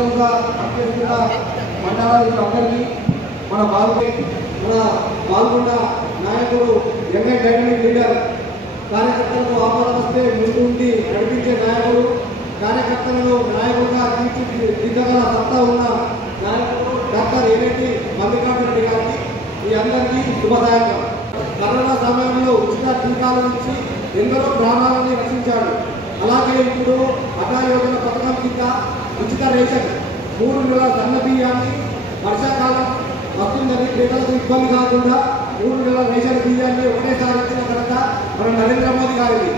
అధ్యక్షులుగా పనిచేస్తున్న మండలాలకు అందరికీ మన పాల్గొన్న నాయకుడు యంగ్ డైనమిక్ లీడర్, కార్యకర్తలకు ఆహ్వానం వస్తే ముందుండి నడిపించే నాయకుడు, కార్యకర్తలను నాయకుడుగా తీర్చిదిద్దగల సత్తా ఉన్న నాయకుడు డాక్టర్ ఏరెడ్డి మల్లికార్జున రెడ్డి గారికి ఈ అందరికీ శుభదాయకం. కరోనా సమయంలో ఉచిత టీకాల నుంచి ఎందరో ప్రాణాలని రక్షించాడు. అలాగే ఇప్పుడు అటల్ యోజన పథకం కింద ఉచిత రేషన్ 3 నెలల సన్న బియ్యాన్ని వర్షాకాలం వస్తుందని పేదలకు ఇబ్బంది కాకుండా 3 నెలల రేషన్ బియ్యాన్ని ఒకటేసారి ఇచ్చిన ఘనత మన నరేంద్ర మోదీ గారిది.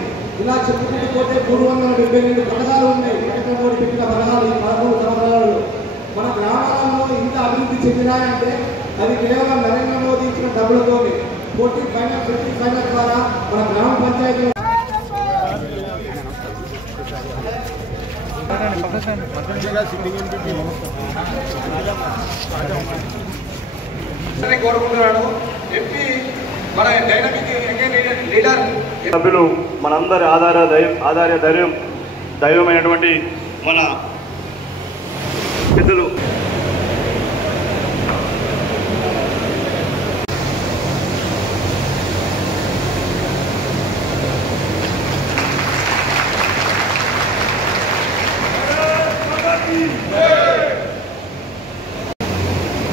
ఇలా చెప్పుకుంటూ పోతే 372 పథకాలు ఉన్నాయి. నరేంద్ర మోదీ పెట్టిన పథకాలు ఈ 13 సంవత్సరాలలో మన గ్రామాలలో ఇంత అభివృద్ధి చెందినాయంటే అది కేవలం నరేంద్ర మోదీ ఇచ్చిన డబ్బులతోనే. 14 ఫైనాన్స్ 15 ఫైనాన్స్ ద్వారా మన గ్రామ పంచాయతీలు కోరుకుంటున్నాను. ఎంపీ మన డైనమిక్ లీడర్ సభ్యులు మనందరి ఆధార దైవమైనటువంటి మన పెద్దలు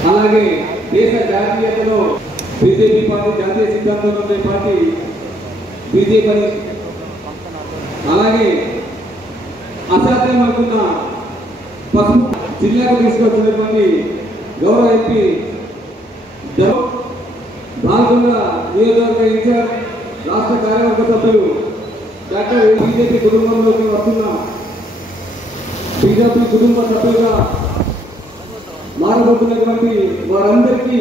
అలాగే దేశ జాతీయతలో బీజేపీ పార్టీ జాతీయ సిద్ధాంతంలో ఉండే పార్టీ బీజేపీ, అలాగే అసాధ్యం అనుకున్న పసుపు జిల్లాకు తీసుకొచ్చినటువంటి గౌరవ ఎంపీ బాల్కొండ నియోజకవర్గ ఇన్ఛార్జ్ రాష్ట్ర కార్యవర్గ సభ్యులు డాక్టర్ బీజేపీ కుటుంబంలోకి వస్తున్న బీజేపీ కుటుంబ సభ్యులుగా మారబోతున్నటువంటి వారందరికీ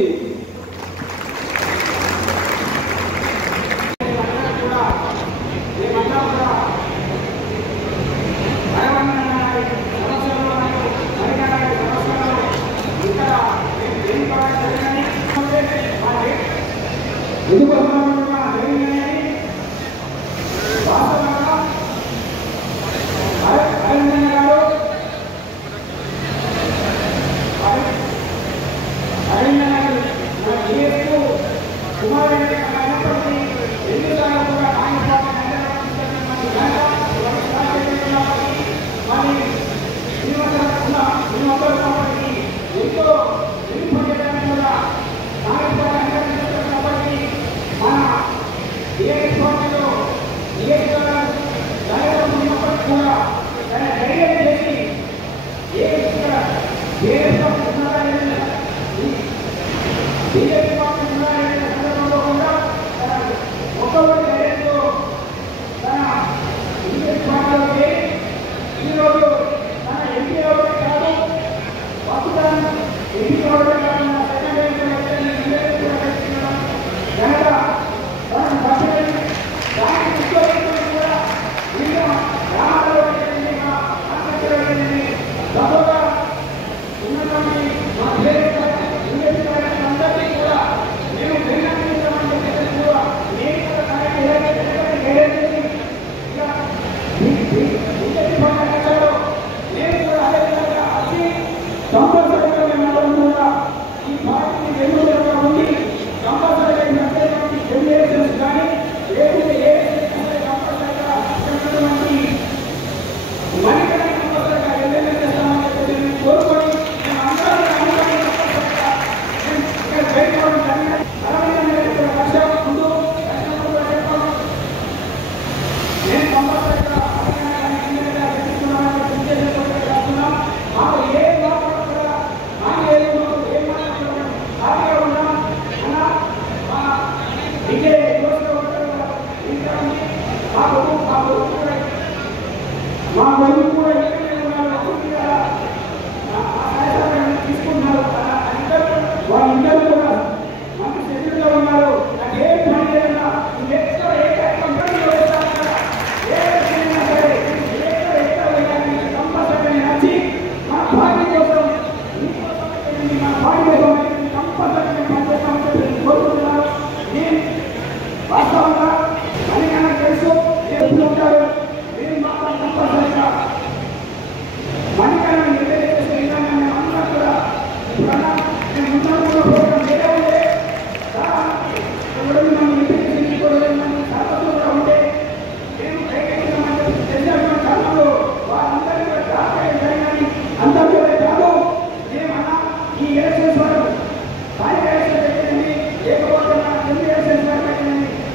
తీసుకున్నారు. వాళ్ళందరూ కూడా మంచి శరీరంలో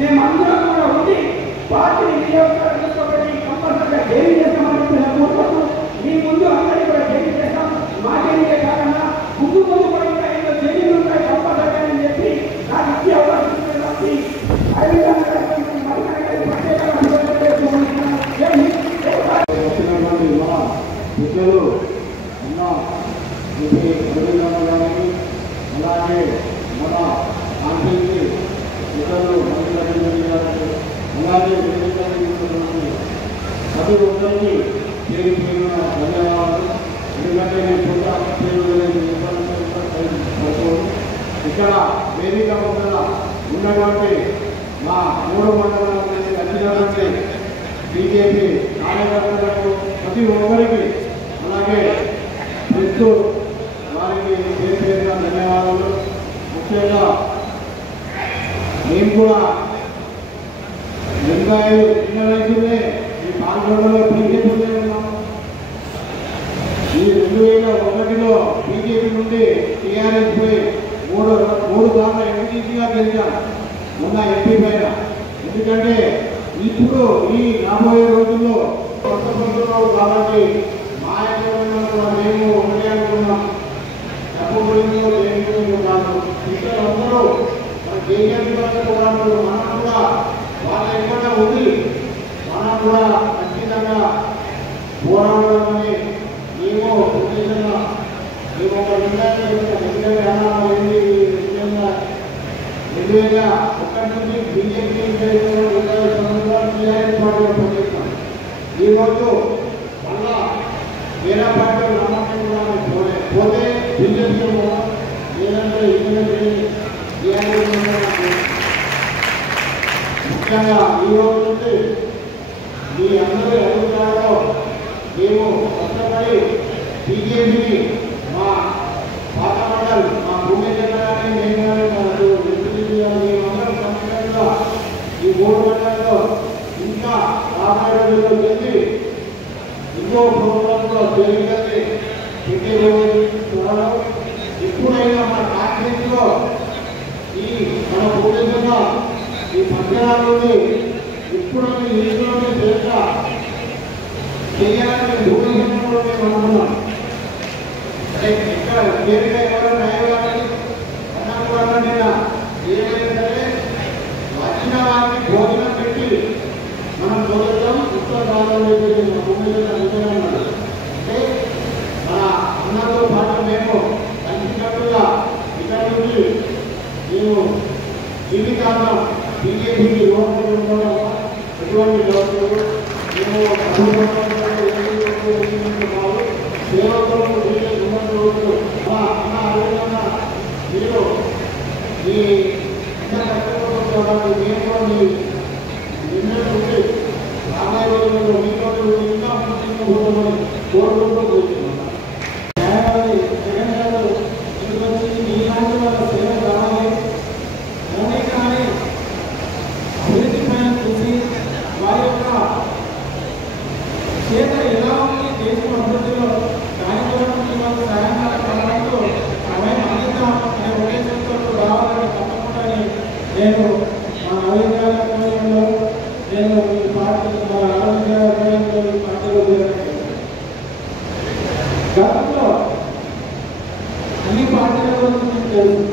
మేమందరం కూడా ఉండి పార్టీని వినియోగకరి కంపల్సరిగా జైలు చేస్తామని కోరుకుంటూ మీ ముందు అందరినీ కూడా జైలు చేస్తాం. మా జైలుకే కాకుండా ముందు ముందు కూడా ఇంకా ఎన్నో జైలు ఉంటాయి కంపల్సరిగా అని చెప్పి నాకు ఇచ్చే అవకాశం ఇచ్చినటువంటి వచ్చినటువంటి మన మిత్రులు అన్న గారికి అలాగే మన ఆంటీకి మిత్రులు గారికి అలాగే ప్రతి ఒక్కరికి పేరు పేరున ధన్యవాదాలు. ఎందుకంటే నేను ఇక్కడ వేదిక ముందర ఉన్నటువంటి మా 3 మండలాల నుంచి వచ్చినటువంటి బీజేపీ కార్యకర్తలకు ప్రతి ఒక్కరికి అలాగే ప్రతి వారికి పేరు పేరున ధన్యవాదాలు. ముఖ్యంగా మేము కూడా 85 చిన్న వయసులే ఈ పాల్గొనలో బీజేపీలో ఉన్నాము. ఈ 2001లో బీజేపీ నుండి టీఆర్ఎస్ పోయి మూడు సార్లు ఎంపీటీసీగా గెలిచాను మొన్న ఎంపీ పైన. ఎందుకంటే ఇప్పుడు ఈ 40 రోజుల్లో కొత్తపడుతున్నావు కాబట్టి మా యొక్క మేము ఒకటే అనుకున్నాం. తప్పు గురించో దేని గురించో కాదు. ఇక్కడ అందరూ మన కేసీఆర్ పోరాడుతూ మనం కూడా వాళ్ళ ఎక్కడ ఉంది మనం కూడా ఖచ్చితంగా పోరాడాలని మేము ఉద్దేశంగా మేము ఒక విధంగా 2001 నుంచి బీజేపీ టీఆర్ఎస్ పార్టీలో పనిచేస్తాం. ఈరోజు మళ్ళా వేరే పార్టీలు నమ్మకం కూడా పోతే బీజేపీ లేదంటే ముఖ్యంగా ఈరోజు నుంచి మీ అందరి అభిప్రాయంలో మేము కష్టపడి బీజేపీని మా పాత మండలి మా భూమేశ్వర గారిని మేము మేమందరం సంస్థగా ఈ 3 మండలంలో ఇంకా రాబోయే రోజుల్లో చేసి ఇంకో ప్రోగ్రాంలో జరిగింది పెట్టే రోజు త్వరలో. ఎప్పుడైనా మన కాంగ్రెస్లో ఈ మన భూమేశ్వర ఈ పట్టణాల్లోని ఎప్పుడైనా ఇంట్లోనే చేస్తా చేయాలని భూమేశ్వరంలో మేము అనుకున్నాం. ఇక్కడ వేరుగా ఎవరు న్యాయవాదని అన్నట్టుగా ఏదైనా సరే వచ్చిన వారికి భోజనం పెట్టి మనం భోజనం ఉత్తరాలు భూమిన్నాడు. అంటే మన అన్నతో పాటు మేము కలిసినట్టుగా ఇక్కడ నుంచి మేము జీవితాంతం బీజేపీకి లోటు ఉండడం ఎటువంటి లోటు మేము సేవకులు మీరు ఈ మేము నిర్ణయించి రాబోయే రోజుల్లో మీతో ఇంకా కోరుకుంటూ కూర్చున్నాం. జగన్ గారు వచ్చి మీలాంటి వాళ్ళ సేవ కావాలి కానీ అభివృద్ధి పైన చూసి వారి యొక్క చేత ఎలా ఉంది దేశం అభివృద్ధిలో దానికోసం వాళ్ళు సాయంకాల కాలంలో సమయం అందిద్దాం అనే ఉద్దేశంతో రావాలని తప్పకుండా నేను మా అభిప్రాయంలో నేను ఈ పార్టీ మా అభిప్రాయంలో ఈ పార్టీలో గతంలో అన్ని పార్టీల గురించి మీకు తెలుసు.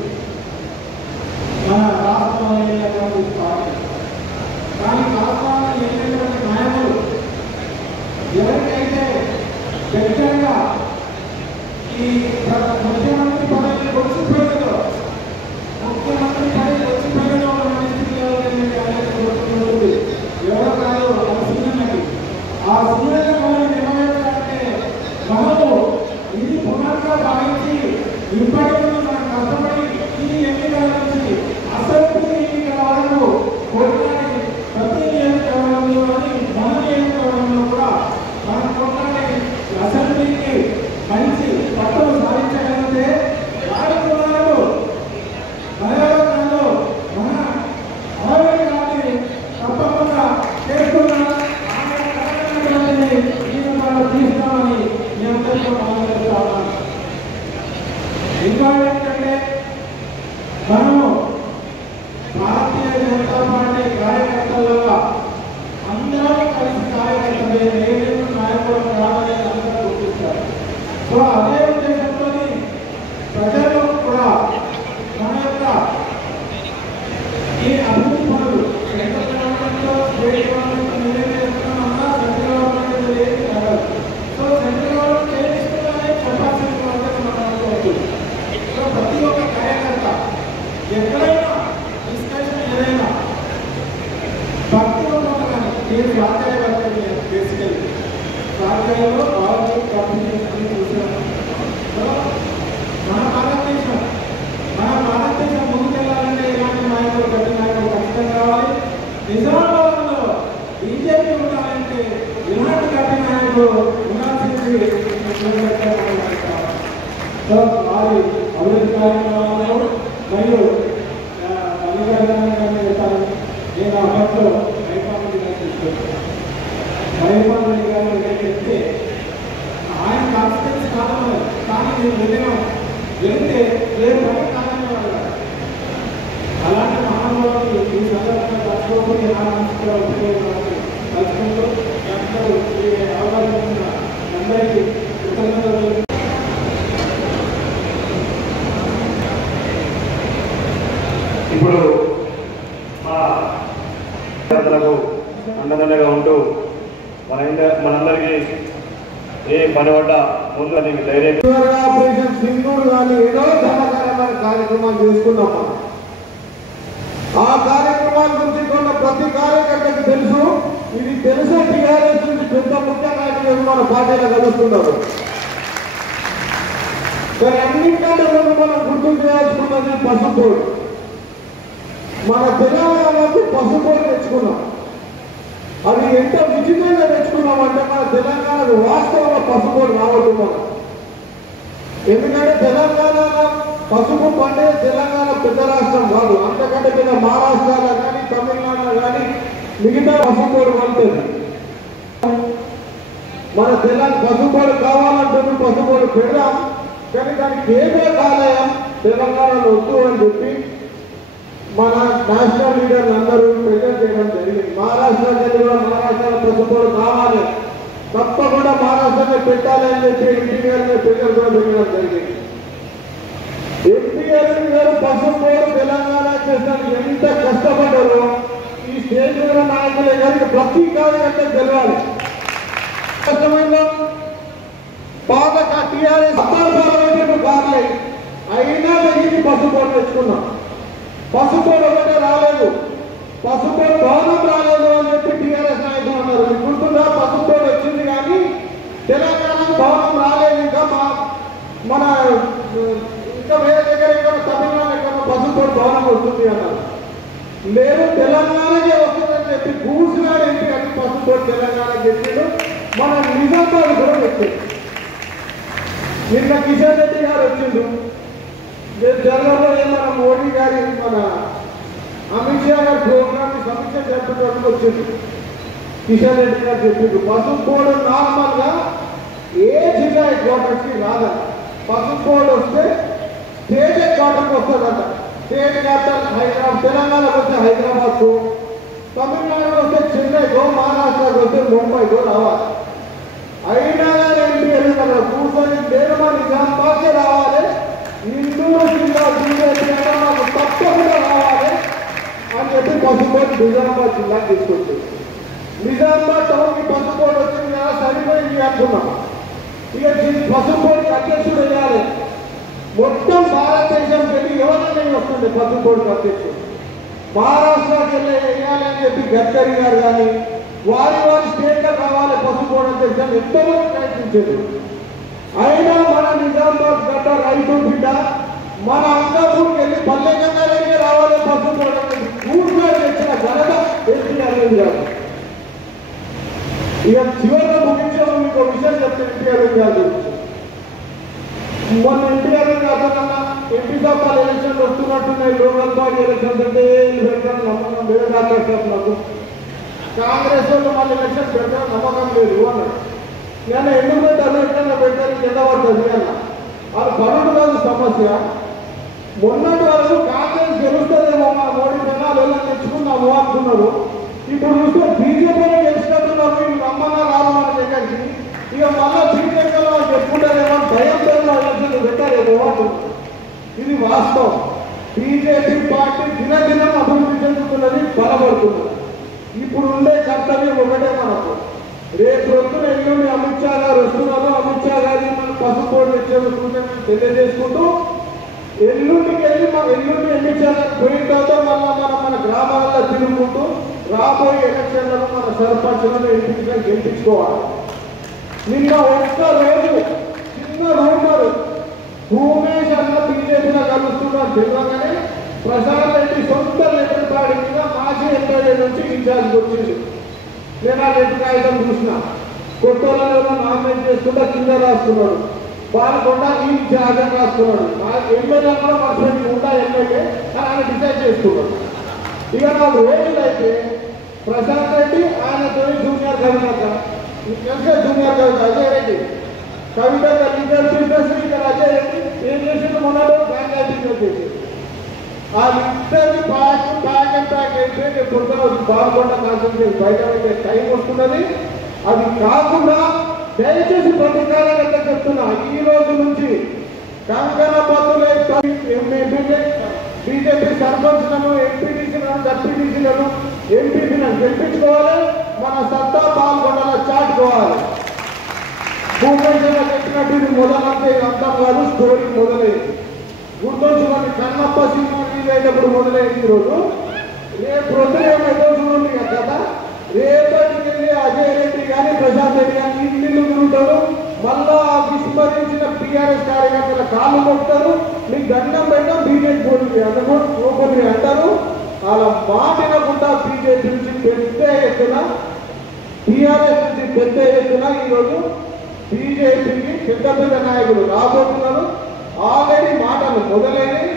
స్థాయిలో భారతీయ కమ్యూనిస్టులను చూశారు. మన భారతదేశం ముందుకెళ్ళాలంటే ఇలాంటి నాయకులు గట్టి నాయకులు ఖచ్చితంగా కావాలి. నిజామాబాద్లో బీజేపీ ఉండాలంటే ఇలాంటి గట్టి నాయకులు ఉండాల్సింది వారి అభివృద్ధి కార్యక్రమాలు మరియు అధికారంగా చెప్తాను. నేను అప్పట్లో మైపాల్ గారు తీసుకొచ్చాను. మైపాల్ గారు చెప్తే ఆయన కాన్స్టిట్యూన్సీ కాదన్నారు, కానీ నేను వెళ్తే లేదు పని కాదని వాళ్ళు. అలాంటి మహానుభావులు ఈ సందర్భంగా కలుసుకోకపోతే కలుసుకుంటూ అందరూ ఈ అవకాశం ఉన్న అందరికీ కృతజ్ఞతలు. ఇప్పుడు ప్రజలకు అండదండగా ఉంటూ మనందరికీ ఏ పని పడ్డా ముందు నీకు ధైర్యం ఆపరేషన్ సింధూర్ కానీ ఏదో ధనకరమైన కార్యక్రమాలు చేసుకున్నాం మనం. ఆ కార్యక్రమాల గురించి కొన్న ప్రతి కార్యకర్తకు తెలుసు. ఇది తెలుసు టీఆర్ఎస్ నుంచి పెద్ద ముఖ్య నాయకులు మన పార్టీలో కలుస్తున్నారు. కానీ అన్నింటికంటే ముందు మనం గుర్తు చేయాల్సుకున్నది పసుపోడు. మన తెలంగాణకు పసుపోడు తెచ్చుకున్నాం. అది ఎంత విచిత్రంగా తెచ్చుకున్నామంటే మన తెలంగాణకు వాస్తవంగా పసుపోడు రావద్దు మనం. ఎందుకంటే తెలంగాణలో పసుపు పండే తెలంగాణ పెద్ద రాష్ట్రం కాదు. అంతకంటే పెద్ద మహారాష్ట్రలో కానీ తమిళనాడులో కానీ మిగతా పసుపోడు పండుతుంది. మన తెలంగాణ పసుపోడు కావాలంటే పసుపోడు పెడదాం, కానీ దానికి కేంద్ర కాలేయం తెలంగాణలో వద్దు అని చెప్పి మన నేషనల్ లీడర్లు అందరూ ప్రెజెంట్ చేయడం జరిగింది. మహారాష్ట్రలో పసుపోడు కావాలి, తప్పకుండా మహారాష్ట్రలో పెట్టాలి అని చెప్పి ఎన్టీఆర్ ప్రెజర్ కూడా పెట్టడం జరిగింది. ఎన్టీఆర్ గారు పసుపోడు తెలంగాణ చేస్తానికి ఎంత కష్టపడ్డారో ఈ స్టేజ్ మీద నాయకులే కానీ ప్రతి కార్యకర్త తెలవాలి. కష్టమైన పాత టీఆర్ఎస్ కారణం అయినా ఇది పసుపోడు తెచ్చుకున్నాం. పసుపోడు ఒకటే రాలేదు, పసుపోడు భవనం రాలేదు అని చెప్పి టీఆర్ఎస్ నాయకులు అన్నారు. మీకు గుర్తుందా? పసుపోడు వచ్చింది కానీ తెలంగాణకు భవనం రాలేదు. ఇంకా మన ఇంకా వేరే దగ్గర ఇంకా తమిళనాడు ఎక్కడ పసుపోడు భవనం వస్తుంది అన్నారు. లేదు తెలంగాణకే వస్తుందని చెప్పి కూర్చున్నాడు ఏంటి అని పసుపోడు తెలంగాణకి చెప్పాడు. మన నిజామాబాద్ కూడా వచ్చాడు. నిన్న కిషన్ రెడ్డి గారు వచ్చిండు. జనరల్లో మన మోడీ గారి మన అమిత్ షా గారి ప్రోగ్రామ్ సమీక్ష జరుపుకోవడానికి వచ్చింది. కిషన్ రెడ్డి గారు చెప్పిండు పసుపోడు నార్మల్ గా ఏ జిల్లా హెడ్ క్వార్టర్స్ కి రాదంట. పసుపోడు వస్తే స్టేట్ హెడ్ క్వార్టర్కి వస్తుందంట. స్టేట్ క్యాపిటల్ హైదరాబాద్, తెలంగాణకు వస్తే హైదరాబాద్ కు, తమిళనాడుకు వస్తే చెన్నైకో, మహారాష్ట్రకు వస్తే ముంబైకో రావాలి. అయినా ఏంటి అక్కడ కూర్చొని నేను మా నిజామాబాద్కే రావాలి, ఇందూరు జిల్లా బీజేపీ మాకు తప్పకుండా రావాలి అని చెప్పి పసుపోడు నిజామాబాద్ జిల్లా తీసుకొచ్చింది. నిజామాబాద్ టౌన్ కి పసుపోడు వచ్చింది కదా, సరిపోయింది అనుకున్నాం. ఇక పసుపోడికి అధ్యక్షుడు వేయాలి. మొత్తం భారతదేశంకి వెళ్ళి ఎవరైనా వస్తుంది పసుపోడికి అధ్యక్షుడు. మహారాష్ట్రకి వెళ్ళి వేయాలి అని చెప్పి గడ్కరీ గారు కానీ వారి స్టేట్ లో కావాలి పసుపోడు అధ్యక్షుడు ఎంతమంది ప్రయత్నించారు. అయినా మన నిజామాబాద్ గడ్డ రైతు బిడ్డ మన అంగాపూర్కి వెళ్ళి పల్లెకంగానే రావాలి పసుపోడు పూర్తిగా తెచ్చిన ఘనత ఎన్టీఆర్ గారు. ఇక చివరిగా ముగించడం మీకు విషయం చెప్తే ఎన్టీఆర్ గారు మొన్న ఎన్టీఆర్ గారు ఎంపీ సభ్యుల ఎలక్షన్లు వస్తున్నట్టున్నాయి. లోకల్ బాడీ ఎలక్షన్స్ అంటే పెడతాను నమ్మకం లేదు. నాకు కాంగ్రెస్ వాళ్ళు మళ్ళీ ఎలక్షన్ పెడతాను నమ్మకం లేదు అన్నాడు. నేను ఎందుకు పెట్టాను, ఎట్లా పెడతాను, ఎంత పడుతుంది అన్న. అది పనుడు కాదు సమస్య. మొన్నటి వరకు కాంగ్రెస్ గెలుస్తుందేమో మా మోడీ జనాలు ఎలా తెచ్చుకున్నాము అనుకున్నారు. ఇప్పుడు చూస్తే బీజేపీలో గెలుచుకుంటున్నారు. వీళ్ళు నమ్మగా రాదు మన దగ్గరికి. ఇక మళ్ళా బీజేపీలో చెప్పుకుంటారేమో భయంతో ఎలక్షన్లు పెట్టారేమో అంటున్నారు. ఇది వాస్తవం. బీజేపీ పార్టీ దినదినం అభివృద్ధి చెందుతున్నది, బలపడుతున్నది. ఇప్పుడు ఉండే కర్తవ్యం ఒకటే మనకు. రేపు రోజున ఎల్లుండి అమిత్ షా గారు వస్తున్నారు. అమిత్ షా గారిని మనం పసుపోడు తెలియజేసుకుంటూ ఎల్లుండికి వెళ్ళి ఎల్లుండి అమిత్ షా గారు పోయిన తర్వాత మళ్ళీ మన గ్రామాలలో తిరుగుకుంటూ రాబోయే ఎలక్షన్లను మన సర్పంచ్లను గెలిపించుకోవాలి. నిన్న ఒక్క రోజు చిన్న రూమర్ భూమేష్ అన్న బీజేపీలో కలుస్తున్నారు తెలియగానే ప్రశాంత్ రెడ్డి సొంత లెటర్ ప్యాడ్ మీద మాజీ ఎమ్మెల్యే నుంచి ఇన్ఛార్జ్ వచ్చింది. నేను ఆ లెటర్ కాగితం చూసిన కొత్తలో నామినేట్ చేసుకుంటా కింద రాస్తున్నాడు, పాల్గొండ ఈ ఇన్ఛార్జ్ రాస్తున్నాడు. ఎమ్మెల్యే కూడా మనసు ఉంటా ఎమ్మెల్యే అని ఆయన డిసైడ్ చేసుకున్నాడు. ఇక 4 రోజులైతే ప్రశాంత్ రెడ్డి ఆయనతో జూనియర్ కవిత జూనియర్ కవిత అజయ్ రెడ్డి కవిత లీగల్ బిజినెస్ ఇక్కడ అజయ్ రెడ్డి ఏం చేసిండు మొన్నలో బ్యాంక్ బిజినెస్ చేసింది. వాళ్ళిద్దరి ప్యాక్ అయితే పొద్దున పాల్గొండ కాన్సెన్ట్రేషన్ బయట పెట్టే టైం వస్తున్నది. అది కాకుండా దయచేసి ప్రతి కార్యకర్త చెప్తున్నా, ఈ రోజు నుంచి కంకణ బద్దులే బీజేపీ సర్పంచ్లను ఎంపీటీసీలను జడ్పీటీసీలను ఎంపీపీలను గెలిపించుకోవాలి. మన సత్తా పాల్గొండలో చాటుకోవాలి. భూపేశ్వర చెప్పినట్టు ఇది మొదలంటే అంతం కాదు, స్టోరీ మొదలైంది. గుర్తొచ్చుకోండి, కన్నప్ప సినిమా రిలీజ్ అయినప్పుడు మొదలైంది. ఈరోజు రేపు ప్రొద్దున కదా, రేపటికి వెళ్ళి అజయ్ రెడ్డి కానీ ప్రశాంత్ రెడ్డి కానీ ఇల్లు తిరుగుతారు. మళ్ళా విస్మరించిన టీఆర్ఎస్ కార్యకర్తల కాళ్ళు మొక్కుతారు. మీకు దండం పెట్టడం బీజేపీ ఓపెన్ అంటారు. వాళ్ళ మాట వినకుండా బీజేపీ నుంచి పెద్ద ఎత్తున టీఆర్ఎస్ నుంచి పెద్ద ఎత్తున ఈరోజు బీజేపీకి పెద్ద పెద్ద నాయకులు రాబోతున్నారు. ఆల్రెడీ మాటలు మొదలైనవి.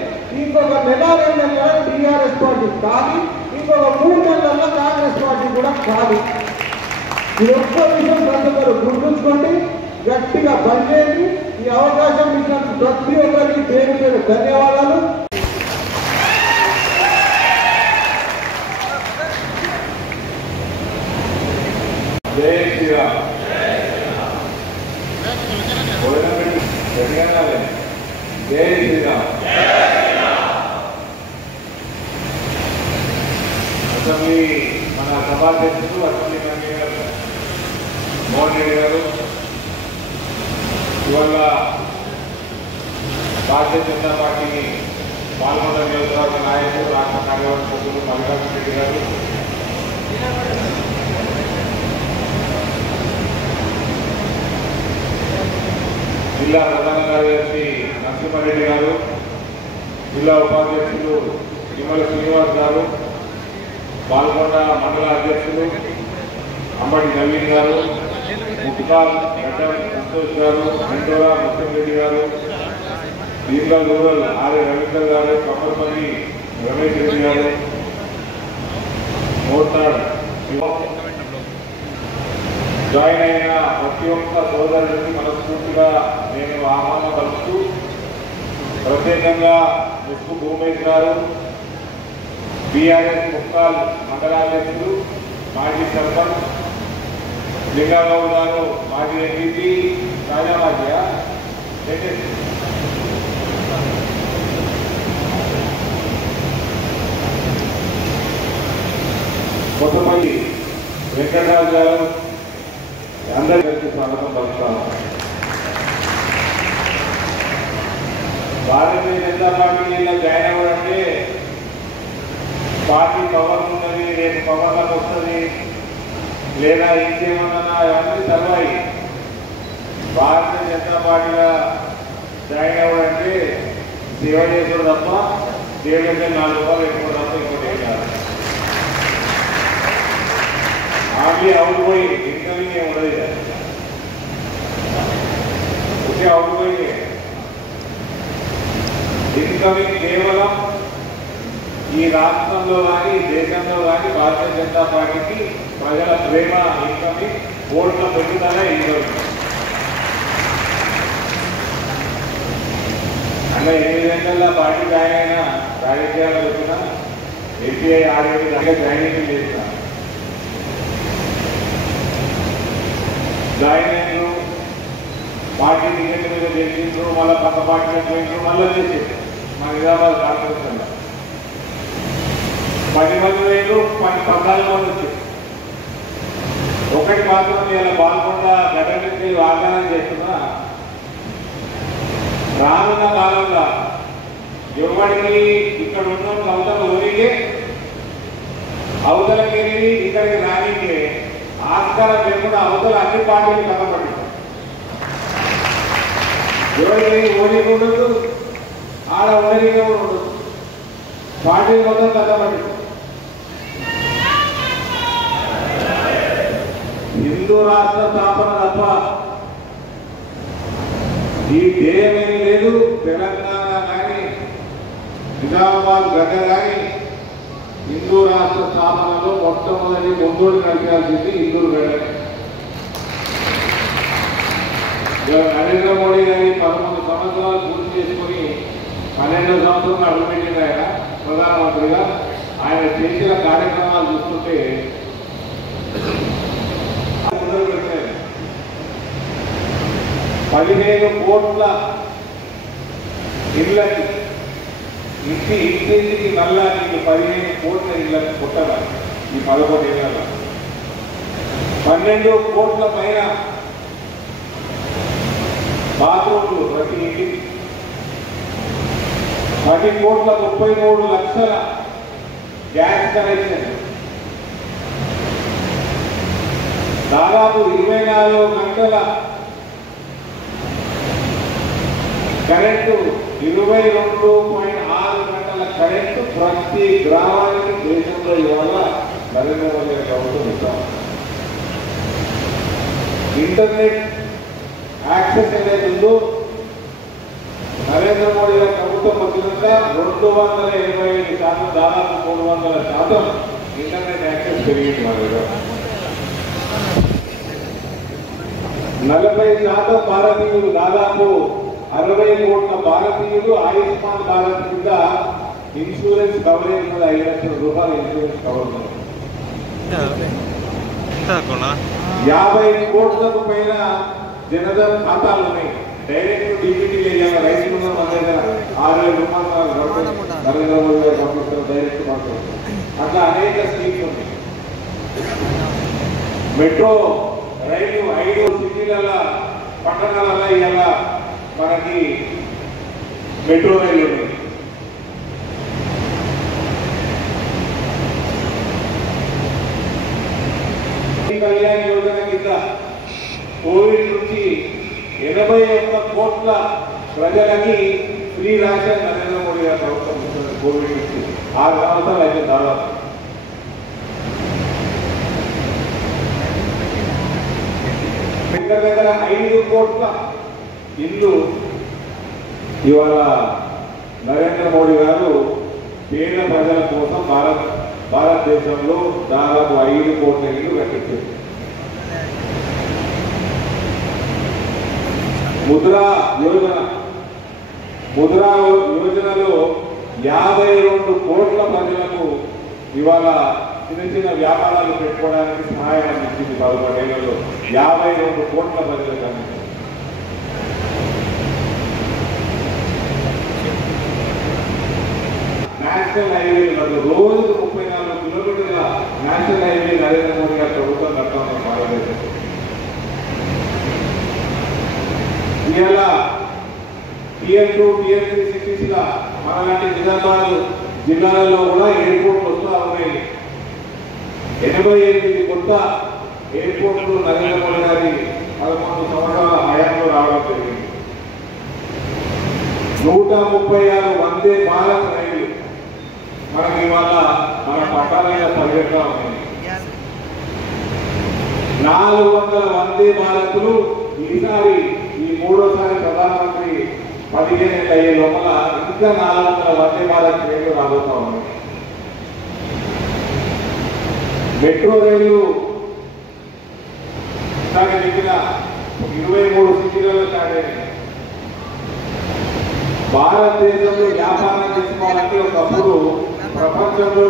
ఇంకొక నెల 2 నెలల టీఆర్ఎస్ పార్టీ కాదు, ఇంకొక 3 నెలల్లో కాంగ్రెస్ పార్టీ కూడా కాదు. ఈ ఒక్క విషయం ప్రతి ఒక్కరు గుర్తుంచుకోండి, గట్టిగా పనిచేయండి. ఈ అవకాశం ఇచ్చినందుకు ప్రతి ఒక్కరికి పేరు పేరు ధన్యవాదాలు. జై శ్రీరామ్. జై శ్రీరామ్. అసెంబ్లీ మన సభాధ్యక్షులు అసెంబ్లీ కన్వీనర్ మోహన్ రెడ్డి గారు ఇవాళ భారతీయ జనతా పార్టీని పాల్గొండ నియోజకవర్గ నాయకులు రాష్ట్ర కార్యవర్గ సభ్యులు మల్లికార్జున రెడ్డి గారు, జిల్లా ప్రధాన కార్యదర్శి నరసింహారెడ్డి గారు, జిల్లా ఉపాధ్యక్షులు నిమ్మల శ్రీనివాస్ గారు, పాల్గొండ మండల అధ్యక్షులు అంబటి నవీన్ గారు, ముక్తాల్ గడ్డం సంతోష్ గారు, మెండోరా ముత్తంరెడ్డి గారు, దీర్ఘల్ రూరల్ ఆర్య రవీందర్ గారు, కప్పలపల్లి రమేష్ రెడ్డి గారు, మోర్తాడ్ జాయిన్ అయిన ప్రతి ఒక్క సోదరుడికి మనస్ఫూర్తిగా నేను ఆహ్వానం పలుకుతూ, ప్రత్యేకంగా ముస్కు భూమేష్ గారు, బీఆర్ఎస్ ముక్కాల్ మండలాధ్యక్షులు, మాజీ సర్పంచ్ లింగారావు గారు, మాజీ ఎంపీ రాజామాజీ కొత్తపల్లి వెంకటరాజు గారు, అందరికీ స్వాగతం పలుకుతాను. భారతీయ జనతా పార్టీలో జాయిన్ అవ్వాలంటే పార్టీ పవర్ ఉన్నది, రేపు పవర్లకు వస్తుంది లేదా ఇంకేమన్నా అవన్నీ తర్వాయి. భారతీయ జనతా పార్టీగా జాయిన్ అవ్వాలంటే సేవ చేసుడు తప్ప దేవుడికి 4 రూపాయలు ఎక్కువ తప్ప ఇంకోటి ఏం కాదు. ఆమె అవుట్ పోయి ఇన్కమింగ్ ఏమి ఉండదు, ఒకే అవుట్ పోయి ఇన్కమింగ్ కేవలం ఈ రాష్ట్రంలో కానీ దేశంలో కానీ భారతీయ జనతా పార్టీకి ప్రజల ప్రేమ ఇన్కమింగ్ ఓట్ల పెరుగుదల ఇన్కమింగ్. అలా 8 గంటల పార్టీ జాయిన్ అయినా రాజకీయాలు వచ్చిన ఎస్బీఐ 6 గంటల జాయినింగ్ చేసిన జాయిన్ అయినరు, పార్టీ టికెట్ మీద చేసిండ్రు, మళ్ళీ పక్క పార్టీలకు పోయిండ్రు, మళ్ళీ చేసిండ్రు. మా నిజామాబాద్ కాన్ఫరెన్స్ 10 మంది వేలు 14 మంది వచ్చారు. ఒకటి మాత్రం ఇలా పాల్గొండ గడ్డకి వాగ్దానం చేస్తున్నా, రానున్న కాలంలో ఎవరికి ఇక్కడ ఉన్న అవతల ఊరికే అవతలకి ఇక్కడికి రానికే ఆస్కారం లేకుండా అవతల అన్ని పార్టీలు కనపడుతుంది. ఎవరికి ఓడికి ఉండదు, ఆడ ఓడిగా ఉండదు. పార్టీ మొత్తం కథపడి హిందూ రాష్ట్ర స్థాపన తప్ప ఈ ధ్యేయమేమీ లేదు. తెలంగాణ కానీ నిజామాబాద్ గడ్డ కానీ హిందూ రాష్ట్ర స్థాపనలో మొట్టమొదటి ముందోడు నడిపాల్సింది హిందూ గడ్డ. నరేంద్ర మోడీ గారి 11 సంవత్సరాలు పూర్తి చేసుకుని 12వ సంవత్సరంలో అడుగుపెట్టింది ఆయన ప్రధానమంత్రిగా. ఆయన చేసిన కార్యక్రమాలు చూస్తుంటే 15 కోట్ల ఇళ్ళకి ఇంటింటికి నల్లా నీకు 15 కోట్ల ఇళ్ళకి పుట్టాలి ఈ 11 ఏళ్ళ. 12 కోట్ల పైన బాత్రూమ్లు ప్రతి ఇంటికి, 10 కోట్ల 33 లక్షల గ్యాస్ కనెక్షన్, దాదాపు 24 గంటల కరెంటు, 22.6 గంటల కరెంటు ప్రతి గ్రామానికి దేశంలో ఇవాళ నరేంద్ర మోదీ ప్రభుత్వం ఇస్తాం. ఇంటర్నెట్ యాక్సెస్ ఏదైతే ఉందో నరేంద్ర మోడీ గారి ప్రభుత్వం వచ్చినాక 285%, దాదాపు 300% ఇంటర్నెట్ యాక్సెస్ పెరిగింది. మన దగ్గర 40% భారతీయులు, దాదాపు 60 కోట్ల భారతీయులు ఆయుష్మాన్ భారత్ కింద ఇన్సూరెన్స్ కవరేజ్ మీద 5 లక్షల రూపాయల ఇన్సూరెన్స్ కవర్ ఉంది. 50 కోట్లకు పైన జనధన్ ఖాతాలు ఉన్నాయి. డైరెక్ట్ డిబిటీ వేయాలి. రైతులు మన దగ్గర 6,000 రూపాయలు నరేంద్ర మోదీ గారు పంపిస్తారు డైరెక్ట్ పంపిస్తారు. అట్లా అనేక స్కీమ్స్ ఉన్నాయి. మెట్రో రైలు 5 సిటీల పట్టణాలలో ఇవాళ మనకి మెట్రో రైలు ఉన్నాయి. కళ్యాణ యోజన కింద కోవిడ్ నుంచి 81 కోట్ల ప్రజలకి ఫ్రీ రేషన్ నరేంద్ర మోడీ గారి ప్రభుత్వం ఇస్తున్నది. కోవిడ్ నుంచి 6 సంవత్సరాలు అయితే దాదాపు దగ్గర 5 కోట్ల ఇల్లు ఇవాళ నరేంద్ర మోడీ గారు పేద ప్రజల కోసం భారతదేశంలో దాదాపు 5 కోట్ల ఇల్లు కట్టించారు. ముద్రా యోజనలో 52 కోట్ల ప్రజలకు ఇవాళ చిన్న చిన్న వ్యాపారాలు పెట్టుకోవడానికి సహాయం అందించింది. 11 ఏళ్లలో 52 కోట్ల ప్రజలకు అందించింది. నేషనల్ హైవేలు రోజుకు 34 కిలోమీటర్ల నేషనల్ హైవే నరేంద్ర మోడీ గారి ప్రభుత్వం కడతాం భారతదేశం. ఇలా Tier 2, Tier 3 సిటీస్ గా మనలాంటి నిజామాబాద్ జిల్లాలలో కూడా ఎయిర్పోర్ట్లు వస్తూ ఉన్నాయి. 88 కొత్త ఎయిర్పోర్ట్లు నరేంద్ర మోడీ గారి 11 సంవత్సరాల హయాంలో రావడం జరిగింది. 136 వందే భారత్ రైలు మనకి ఇవాళ మన పట్టాలైన పరిగెత్తా ఉన్నాయి. 400 వందే భారత్లు ఈసారి ఈ 3వసారి ప్రధానమంత్రి 15 ఏళ్ళు అయ్యే లోపల ఇంకా 400 వందే భారత్ రైళ్లు రాబోతా ఉన్నాయి. మెట్రో రైలు దాని దగ్గర 23 సిటీలలో స్టార్ట్ అయింది. భారతదేశంలో వ్యాపారం చేసుకోవాలంటే ఒకప్పుడు ప్రపంచంలో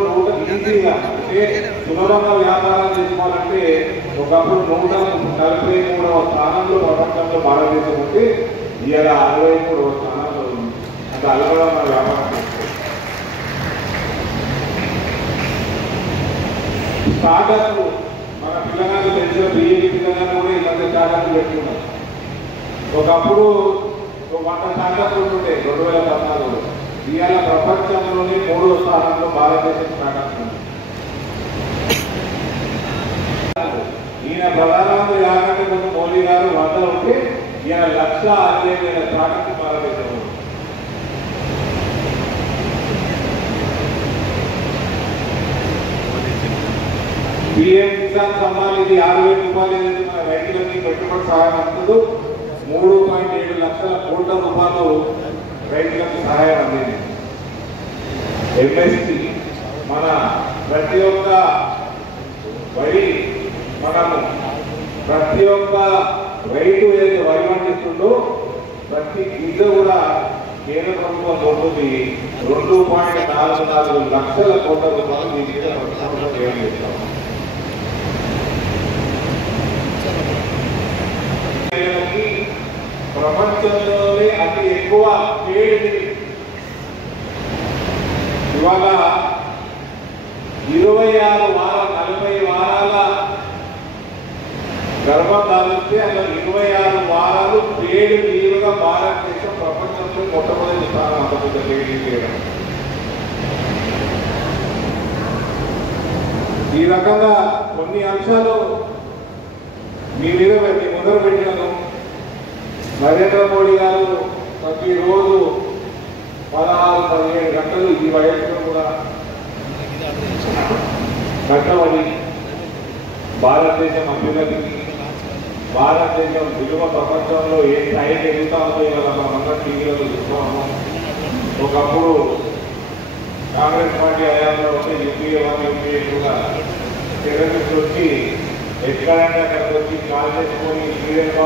ఈజీగా అంటే సులభంగా వ్యాపారం చేసుకోవాలంటే ఒకప్పుడు 143వ స్థానంలో ప్రపంచంలో భారతదేశం ఉంటే ఇవాళ 63వ స్థానంలో ఉంది. అంటే అలగడం మన వ్యాపారం చేసుకోవాలి. స్టార్టప్ మన పిల్లగాళ్ళు తెలిసిన బీజేపీ పిల్లగాళ్ళు కూడా ఈ మధ్య స్టార్టప్ పెట్టుకున్నారు. ఒకప్పుడు 100 స్టార్టప్లు ఉంటుండే 2014లో. ఇవాళ ప్రపంచంలోనే 3వ స్థానంలో భారతదేశం స్టార్టప్ ఉంది. ఈయన ప్రధానమంత్రి కాకంటే ముందు మోదీ గారు 100 ఉంటే ఇలా 1,60,000 తాటకి భారతదేశంలో. PM కిసాన్ సమ్మాన్ నిధి 6,000 రూపాయలు ఏదైతే మన రైతులకి పెట్టుబడి సహాయం అందుతూ 3.7 లక్షల కోట్ల రూపాయలు రైతులకు సహాయం అందింది. MSP మన ప్రతి ఒక్క వరి మనము ప్రతి ఒక్క రైతు ఏదైతే వరి పండిస్తుందో ప్రతి గింజ కూడా కేంద్ర ప్రభుత్వం దొరుకుతుంది 2.44 లక్షల కోట్ల రూపాయలు దీని మీద వ్యయం చేస్తాం. ప్రపంచంలోనే అతి ఎక్కువ పేరు ఇవాళ 26 వారాలు 40 వారాల గర్భం దాల్స్తే అందులో 26 వారాలు పేరు నీరుగా భారతదేశం ప్రపంచంలో మొట్టమొదటి స్థానం అంత పేరు చేయడం. ఈ రకంగా కొన్ని అంశాలు మీ మీద మొదలు పెట్టినాను. నరేంద్ర మోడీ గారు ప్రతిరోజు 16-17 గంటలు ఈ వయసులో కూడా కష్టపడి భారతదేశం అభ్యున్నతికి భారతదేశం విలువ ప్రపంచంలో ఏ స్థాయికి ఎదుగుతా ఉందో ఇవాళ మనందరం టీవీలలో చూస్తున్నాము. ఒకప్పుడు కాంగ్రెస్ పార్టీ హయాంలో ఉంటే యూపీఏ 1 యూపీఏ 2 టెర్రరిస్ట్ వచ్చి ఎక్కడంటే అక్కడికి వచ్చి కాల్ చేసుకొని శ్రీలంక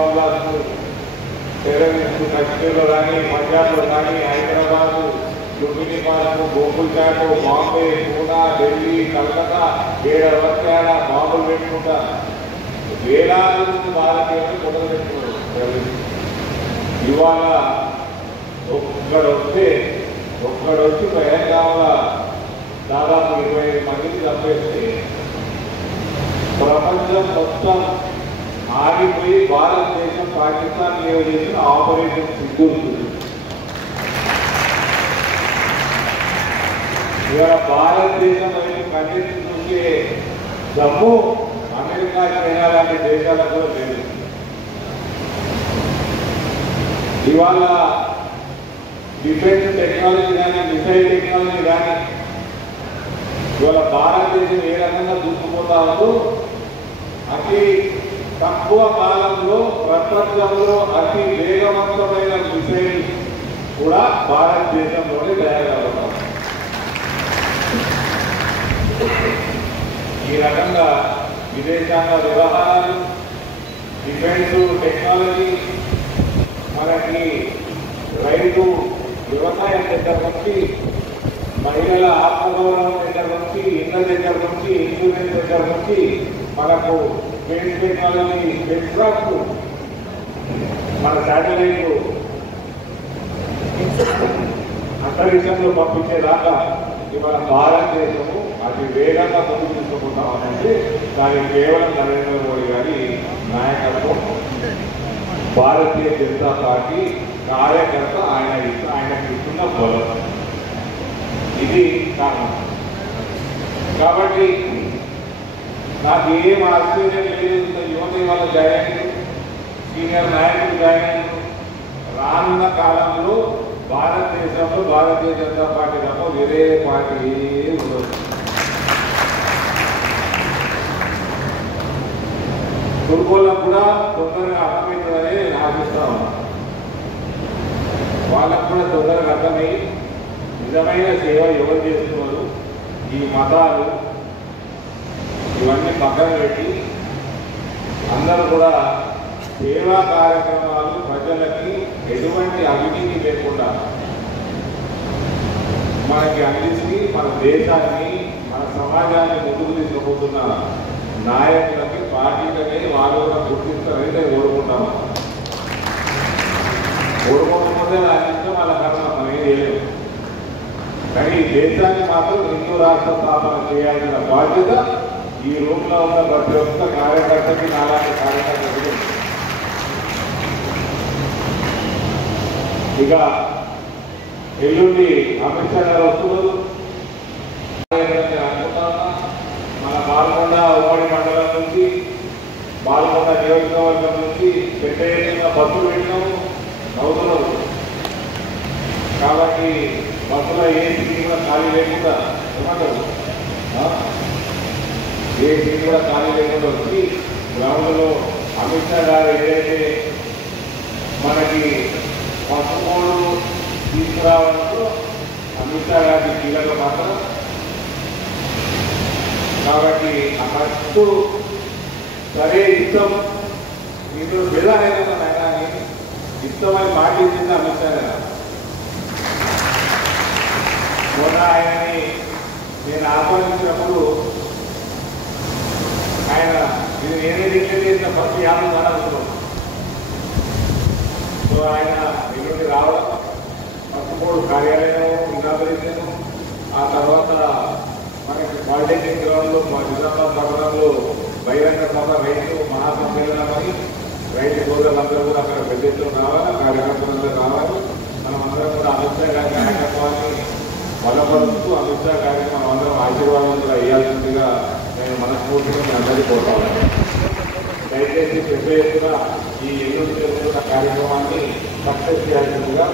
టెర్రరిస్ట్ కశ్మీర్లో కానీ పంజాబ్లో కానీ హైదరాబాద్ లుంబిని పార్క్ గోకుల్ చాట్ బాంబే పూనా ఢిల్లీ కలకత్తా 7 వర్షాల బాంబులు పెట్టుకుంటా వేలాది మంది భారతీయులను మొదలు పెట్టుకున్నారు. ఇవాళ ఒక్కడొచ్చి ప్రయాణాల దాదాపు 25 మందిని చంపేస్తే ప్రపంచం మొత్తం ఆగిపోయి భారతదేశం పాకిస్తాన్ చేసిన ఆపరేషన్ సింధూర్. ఇవాళ భారతదేశం వైపు కంటిన్యూ చూసే దమ్ము అమెరికా చైనా లాంటి దేశాలకు కూడా లేదు. ఇవాళ డిఫెన్స్ టెక్నాలజీ కానీ మిసైల్ టెక్నాలజీ కానీ ఇవాళ భారతదేశం ఏ రకంగా దూసుకుపోతా ఉందో అతి తక్కువ కాలంలో ప్రపంచంలో అతి వేగవంతమైన మిసైల్ కూడా భారతదేశంలోనే తయారవుతాం. ఈ రకంగా విదేశాంగ వ్యవహారాలు డిఫెన్స్ టెక్నాలజీ మనకి రైతు వ్యవసాయం దగ్గర నుంచి మహిళల ఆత్మగౌరవం దగ్గర నుంచి ఇళ్ల దగ్గర నుంచి ఇన్సూరెన్స్ దగ్గర నుంచి మనకు స్పేస్ టెక్నాలజీ స్పేస్ క్రాఫ్ట్ మన శాటిలైట్ అంతరిక్షంలో పంపించేదాకా ఇవాళ భారతదేశము అతి వేగంగా ముందుకు తీసుకుపోతామనంటే దానికి కేవలం నరేంద్ర మోడీ గారి నాయకత్వం భారతీయ జనతా పార్టీ కార్యకర్త ఆయనకి ఇస్తున్న బలం ఇది కారణం. కాబట్టి నాకు ఏం ఆశ్చర్యం లేదు. యువత ఇవాళ జాయిన్ అయ్యారు, సీనియర్ నాయకులు జాయిన్ అయ్యారు. రానున్న కాలంలో భారతదేశంలో భారతీయ జనతా పార్టీ తప్ప వేరే పార్టీ ఉండదు. దుర్గోళ్ళకు కూడా తొందరగా అర్థమవుతుందని నేను ఆశిస్తా ఉన్నా. వాళ్ళకు కూడా తొందరగా అర్థమై నిజమైన సేవ ఎవరు చేస్తున్నారు, ఈ మతాలు ఇవన్నీ పక్కన పెట్టి అందరూ కూడా సేవా కార్యక్రమాలు ప్రజలకి ఎటువంటి అవినీతి లేకుండా మనకి అందించి మన దేశాన్ని మన సమాజాన్ని ముందుకు తీసుకుపోతున్న నాయకులకి పార్టీలకి వాళ్ళు కూడా గుర్తిస్తారని నేను కోరుకుంటాను. కోరుకోకపోతే దాని ఇష్టం వాళ్ళ కారణం మనం ఏం చేయలేము. కానీ ఈ దేశాన్ని మాత్రం హిందూ రాష్ట్ర స్థాపన చేయాల్సిన బాధ్యత ఈ రూమ్లో ఉన్న ప్రతి ఒక్క కార్యకర్తకి నాలాంటి కార్యకర్తకి. ఇక ఎల్లుండి అమిత్ షా గారు వస్తున్నారు. అనుకుంటా మన పాల్గొండ ఉమ్మడి మండలం నుంచి బాలకొండ నియోజకవర్గం నుంచి పెద్ద ఎత్తున బస్సులు పెట్టినాము, నవ్వుతున్నారు. కాబట్టి బస్సులో ఏ సీట్ కూడా ఖాళీ లేకుండా ఏమంటారు, ఏ సీట్ కూడా ఖాళీ లేకుండా వచ్చి గ్రౌండ్లో అమిత్ షా గారు ఏదైతే మనకి పసుపోడు తీసుకురావడంతో అమిత్ షా గారికి కీలక పాత్ర. కాబట్టి ఆ ఫస్ట్ సరే ఇష్టం మీరు బెదరైనా కానీ ఇష్టమని మాట ఇచ్చింది అమిత్ షా గారు. మొన్న ఆయనని నేను ఆహ్వానించినప్పుడు ఆయన ఇది నేనే డిక్లేర్ చేసిన ఫస్ట్ 50 మాటలు. సో ఆయన ఎల్లుండి రావడం, పసుపోడు కార్యాలయం ఇనాగరేషన్, ఆ తర్వాత మనకి పాలిటెక్నిక్ గ్రౌండ్లో మా నిజామాబాద్ పట్టణంలో బహిరంగ సభ రైతు మహాసమ్మేళనం అని రైతు సోదరులందరూ కూడా అక్కడ పెద్ద ఎత్తున రావాలి, కార్యకర్తలందరూ రావాలి. మనం అందరం కూడా అమిత్ షా గారి నాయకత్వాన్ని బలపరుస్తూ అమిత్ షా గారికి మనం అందరం ఆశీర్వాదం కూడా వేయాల్సిందిగా నేను మనస్ఫూర్తిగా మీ అందరికీ కోరుతా ఉన్నాను. దయచేసి పెద్ద ఎత్తున ఈ ఎల్లుండి జరుగుతున్న కార్యక్రమాన్ని సక్సెస్ చేయాల్సిందిగా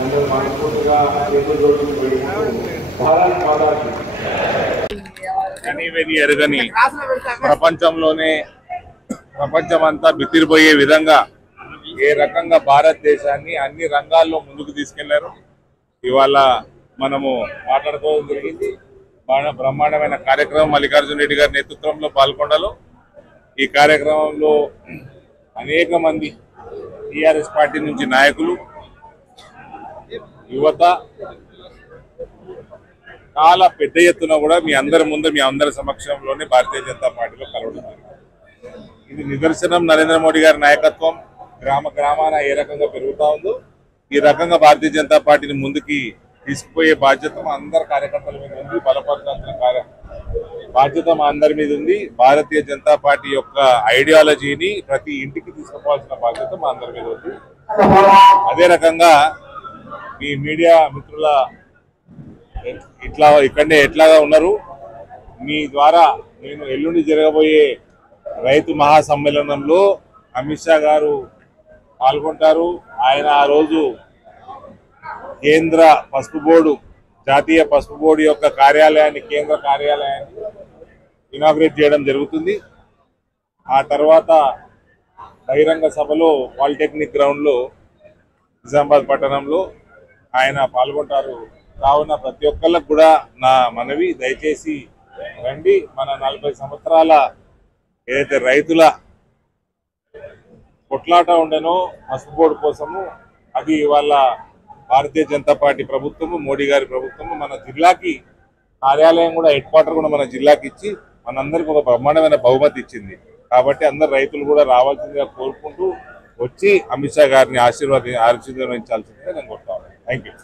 అందరూ మనస్ఫూర్తిగా చేతులు జోడుకుని పెట్టుకుంటూ భారత్ మాతాకి కనీవేది ఎరగని ప్రపంచమంతా బితిరిపోయే విధంగా ఏ రకంగా భారతదేశాన్ని అన్ని రంగాల్లో ముందుకు తీసుకెళ్లారు. ఇవాళ మనము మాట్లాడుకోవడం జరిగింది. బ్రహ్మాండమైన కార్యక్రమం మల్లికార్జున రెడ్డి గారి నేతృత్వంలో పాల్గొనలో. ఈ కార్యక్రమంలో అనేక మంది టీఆర్ఎస్ పార్టీ నుంచి నాయకులు, యువత చాలా పెద్ద ఎత్తున కూడా మీ అందరి ముందు మీ అందరి సమక్షంలోనే భారతీయ జనతా పార్టీలో కలవడం. ఇది నిదర్శనం నరేంద్ర మోడీ గారి నాయకత్వం గ్రామ గ్రామాన ఏ రకంగా పెరుగుతా ఉందో ఈ రకంగా భారతీయ జనతా పార్టీని ముందుకి తీసుకుపోయే బాధ్యత మా అందరి కార్యకర్తల మీద ఉంది, బలపరచాల్సిన బాధ్యత మా అందరి మీద ఉంది. భారతీయ జనతా పార్టీ యొక్క ఐడియాలజీని ప్రతి ఇంటికి తీసుకుపోవాల్సిన బాధ్యత మా అందరి మీద ఉంది. అదే రకంగా మీ మీడియా మిత్రుల ఇక్కడనే ఎట్లాగా ఉన్నారు, మీ ద్వారా నేను ఎల్లుండి జరగబోయే రైతు మహాసమ్మేళనంలో అమిత్ షా గారు పాల్గొంటారు. ఆయన ఆ రోజు కేంద్ర పసుపు బోర్డు, జాతీయ పసుపు బోర్డు యొక్క కార్యాలయాన్ని, కేంద్ర కార్యాలయాన్ని ఇనాగ్రేట్ చేయడం జరుగుతుంది. ఆ తర్వాత బహిరంగ సభలో పాలిటెక్నిక్ గ్రౌండ్లో నిజామాబాద్ పట్టణంలో ఆయన పాల్గొంటారు. కావున ప్రతి ఒక్కళ్ళకు కూడా నా మనవి, దయచేసి రండి. మన 40 సంవత్సరాల ఏదైతే రైతుల కొట్లాట ఉండేనో పసుపు బోర్డు కోసము, అది ఇవాళ భారతీయ జనతా పార్టీ ప్రభుత్వము, మోడీ గారి ప్రభుత్వము మన జిల్లాకి కార్యాలయం కూడా, హెడ్ క్వార్టర్ కూడా మన జిల్లాకి ఇచ్చి మనందరికి ఒక బ్రహ్మాండమైన బహుమతి ఇచ్చింది. కాబట్టి అందరు రైతులు కూడా రావాల్సిందిగా కోరుకుంటూ వచ్చి అమిత్ షా గారిని ఆశీర్వదించాల్సిందిగా నేను కోరుతాను. Thank you.